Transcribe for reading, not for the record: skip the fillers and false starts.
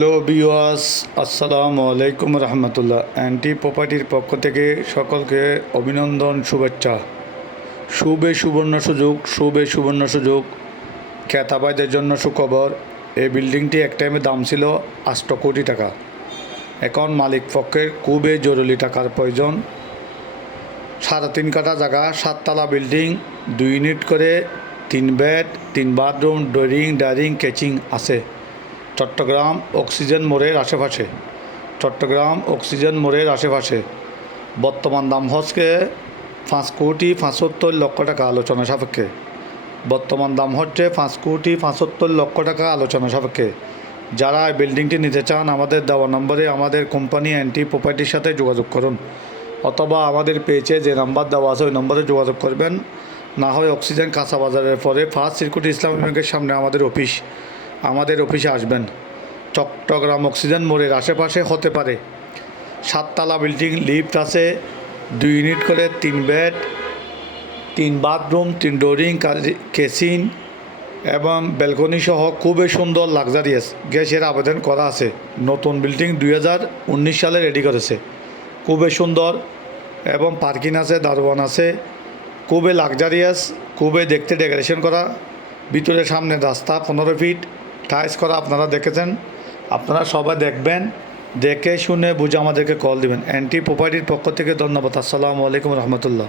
Hello viewers, আসসালামু আলাইকুম রহমতুল্লাহ। Anti প্রপার্টির পক্ষ থেকে সকলকে অভিনন্দন, শুভেচ্ছা। সুবর্ণ সুযোগ ক্রেতাবাইদের জন্য সুখবর। এই বিল্ডিংটি এক টাইমে দাম ছিল 8 কোটি টাকা। এখন মালিক পক্ষের খুবই জরুরি টাকার প্রয়োজন। 3.5 কাঠা জায়গা, 7 তলা বিল্ডিং, 2 ইউনিট করে, 3 বেড, 3 বাথরুম, ডাইনিং কিচেন আছে। চট্টগ্রাম অক্সিজেন মোড়ের আশেপাশে। বর্তমান দাম হচ্ছে 5,75,00,000 টাকা আলোচনা সাপেক্ষে। যারা এই বিল্ডিংটি নিতে চান, আমাদের দেওয়া নম্বরে আমাদের কোম্পানি অ্যান্টি প্রপার্টির সাথে যোগাযোগ করুন, অথবা আমাদের পেজে যে নাম্বার দেওয়া আছে ওই নম্বরে যোগাযোগ করবেন। না হয় অক্সিজেন কাঁচা বাজারের পরে ফার্স্ট সিরকুট ইসলামী ব্যাংকের সামনে আমাদের অফিসে আসবেন। চট্টগ্রাম অক্সিজেন মোড়ের আশেপাশে হতে পারে। 7 তলা বিল্ডিং, লিফট আছে, 2 ইউনিট করে, 3 বেড, 3 বাথরুম, 3 ডোরিং কেসিন এবং ব্যালকনি সহ খুবই সুন্দর লাক্সারিয়াস। গ্যাসের আবেদন করা আছে। নতুন বিল্ডিং 2019 সালে রেডি করেছে। খুবই সুন্দর এবং পার্কিং আছে, দারোয়ান আছে। খুবই লাক্সারিয়াস, খুবই দেখতে ডেকোরেশন করা। ভিতরে সামনে রাস্তা 15 ফিট টাইলস করা, আপনারা দেখেছেন। আপনারা সবাই দেখবেন, দেখে শুনে বুঝে আমাদেরকে কল দিবেন। অ্যান্টি প্রপার্টির পক্ষ থেকে ধন্যবাদ। আসসালামু আলাইকুম রহমতুল্লাহ।